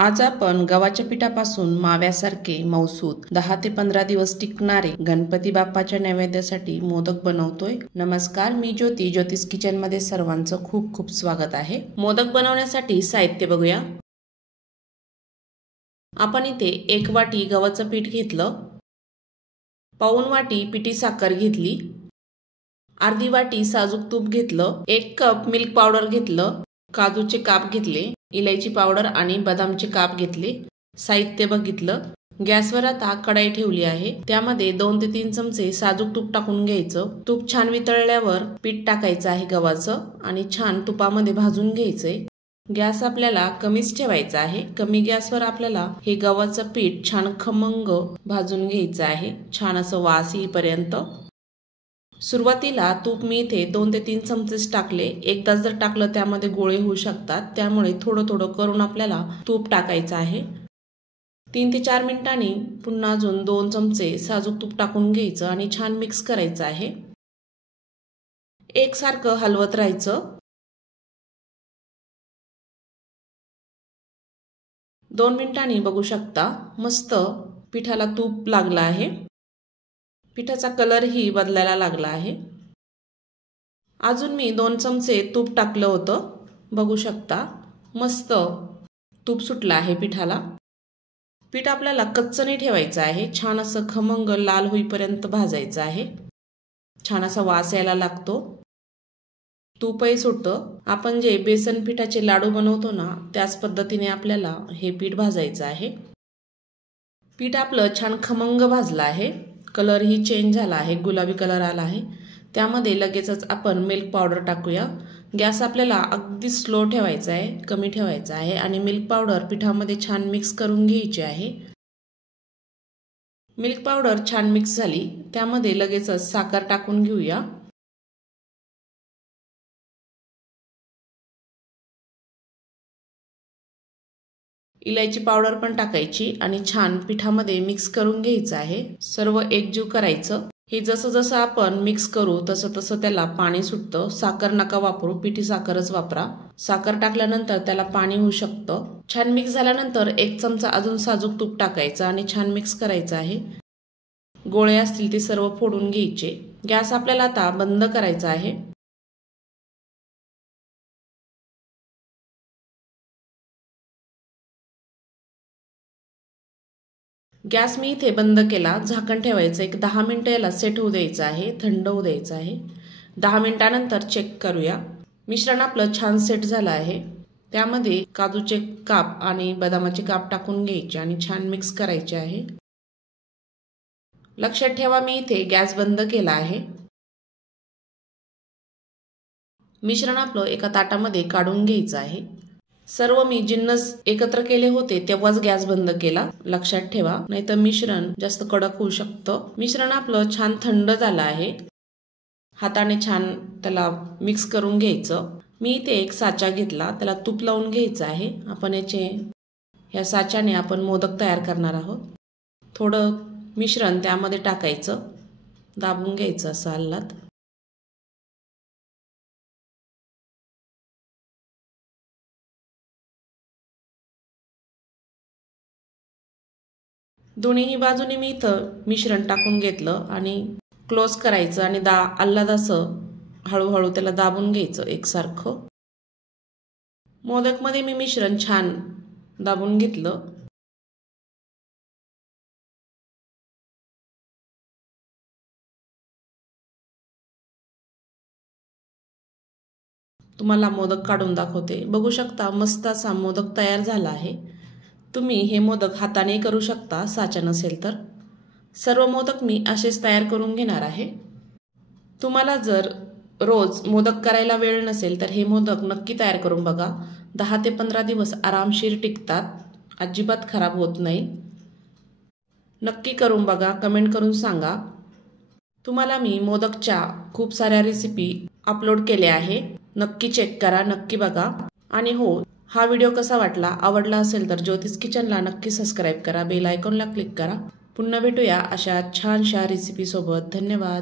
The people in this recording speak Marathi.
आज आपण गव्हाच्या पिठापासून माव्यासारखे मऊसूत 10 ते 15 दिवस टिकणारे गणपती बाप्पाच्या नैवेद्यासाठी मोदक बनवतोय। नमस्कार, मी ज्योती, ज्योतिष किचन मध्ये सर्वांचं खूप खूप स्वागत आहे। मोदक बनवण्यासाठी साहित्य बघूया। आपण इथे 1 वाटी गव्हाचं पीठ घेतलं, पाऊण वाटी पिठी साखर घेतली, अर्धी वाटी साजूक तूप घेतलं, 1 कप मिल्क पावडर घेतलं, काजूचे काप घेतले, इलायची पावडर आणि बदामचे काप घेतले। साहित्य बघितलं। गॅसवर आता कढई ठेवली आहे, त्यामध्ये 2 ते 3 चमचे साजूक तूप टाकून घ्यायचं। तूप छान वितळल्यावर पीठ टाकायचं आहे गव्हाचं आणि छान तुपामध्ये भाजून घ्यायचंय। गॅस आपल्याला कमीच ठेवायचा आहे। कमी गॅसवर आपल्याला हे गव्हाचं पीठ छान खमंग भाजून घ्यायचं आहे, छान असं वास येईपर्यंत। सुरुवातीला तूप मी इथे 2 ते 3 चमचेच टाकले। एकदाच जर टाकलं त्यामध्ये गोळे होऊ शकतात, त्यामुळे थोडं थोडं करून आपल्याला तूप टाकायचं आहे। 3 ते 4 मिनिटांनी पुन्हा अजून 2 चमचे साजूक तूप टाकून घ्यायचं आणि छान मिक्स करायचं आहे। एकसारखं हलवत राहायचं। 2 मिनिटांनी बघू शकता मस्त पिठाला तूप लागलं आहे। पिठाचा कलर ही बदलायला लागला आहे। अजून मी 2 चमचे तूप टाकलं होतं, बघू शकता मस्त तूप सुटलं आहे पिठाला। पीठ आपल्याला कच्चं नाही ठेवायचं आहे, छान असं खमंग लाल होईपर्यंत भाजायचं आहे। छान असा वास यायला लागतो, तूपही सुटतं। आपण जे बेसन पिठाचे लाडू बनवतो ना, त्याच पद्धतीने आपल्याला हे पीठ भाजायचं आहे। पीठ आपलं छान खमंग भाजलं आहे, कलर ही चेंज झाला आहे, गुलाबी कलर आला आहे। त्यामध्ये लगेचच आपण मिल्क पावडर टाकूया। गॅस आपल्याला अगदी स्लो ठेवायचा आहे, कमी ठेवायचा आहे आणि मिल्क पावडर पिठामध्ये छान मिक्स करून घ्यायची आहे। मिल्क पावडर छान मिक्स झाली, त्यामध्ये लगेचच साखर टाकून घेऊया। इलायची पावडर पण टाकायची आणि छान पिठामध्ये मिक्स करून घ्यायचं आहे। सर्व एकजीव करायचं। हे जसं जसं आपण मिक्स करू तसं तसं त्याला पाणी सुटतं। साखर नका वापरू, पिठी साखरच वापरा। साखर टाकल्यानंतर त्याला पाणी होऊ शकतं। छान मिक्स झाल्यानंतर 1 चमचा अजून साजूक तूप टाकायचं आणि छान मिक्स करायचं आहे। गोळे असतील ते सर्व फोडून घ्यायचे। गॅस आपल्याला आता बंद करायचा आहे। गॅस मी इथे बंद केला, झाकण ठेवायचं। 10 मिनिटं याला सेट होऊ द्यायचं आहे, थंड होऊ द्यायचं आहे। 10 मिनिटांनंतर चेक करूया। मिश्रण आपलं छान सेट झालं आहे। त्यामध्ये काजूचे काप आणि बदामाचे काप टाकून घ्यायचे आणि छान मिक्स करायचे आहे। लक्षात ठेवा, मी इथे गॅस बंद केला आहे। मिश्रण आपलं एका ताटामध्ये काढून घ्यायचं आहे। सर्व मी जिन्नस एकत्र केले होते तेव्हाच गॅस बंद केला, लक्षात ठेवा, नाहीतर मिश्रण जास्त कडक होऊ शकतं। मिश्रण आपलं छान थंड झालं आहे। हाताने छान त्याला मिक्स करून घ्यायचं। मी इथे एक साचा घेतला, त्याला तूप लावून घ्यायचं आहे। आपण ह्या साच्याने आपण मोदक तयार करणार आहोत। थोडं मिश्रण त्यामध्ये टाकायचं, दाबून घ्यायचं असं हलत। दोन्ही बाजूने मी इथं मिश्रण टाकून घेतलं आणि क्लोज करायचं आणि आल्हाद असं हळूहळू त्याला दाबून घ्यायचं एकसारखं। मोदकमध्ये मी मिश्रण छान दाबून घेतलं। तुम्हाला मोदक काढून दाखवते, बघू शकता मस्त असा मोदक तयार झाला आहे। तुम्ही हे मोदक हाताने करू शकता, साचा नसेल तर। सर्व मोदक मी असेच तयार करून घेणार आहे। तुम्हाला जर रोज मोदक करायला वेळ नसेल तर हे मोदक नक्की तयार करून बघा। 10 ते 15 दिवस आरामशीर टिकतात, अजिबात खराब होत नाही। नक्की करून बघा, कमेंट करून सांगा। तुम्हाला मी मोदकच्या खूप साऱ्या रेसिपी अपलोड केल्या आहे, नक्की चेक करा, नक्की बघा। आणि हो, हा व्हिडिओ कसा वाटला, आवडला असेल तर ज्योतिष किचनला नक्की सबस्क्राईब करा, बेल आयकॉनला क्लिक करा। पुन्हा भेटूया अशा छानशा रेसिपी सोबत। धन्यवाद।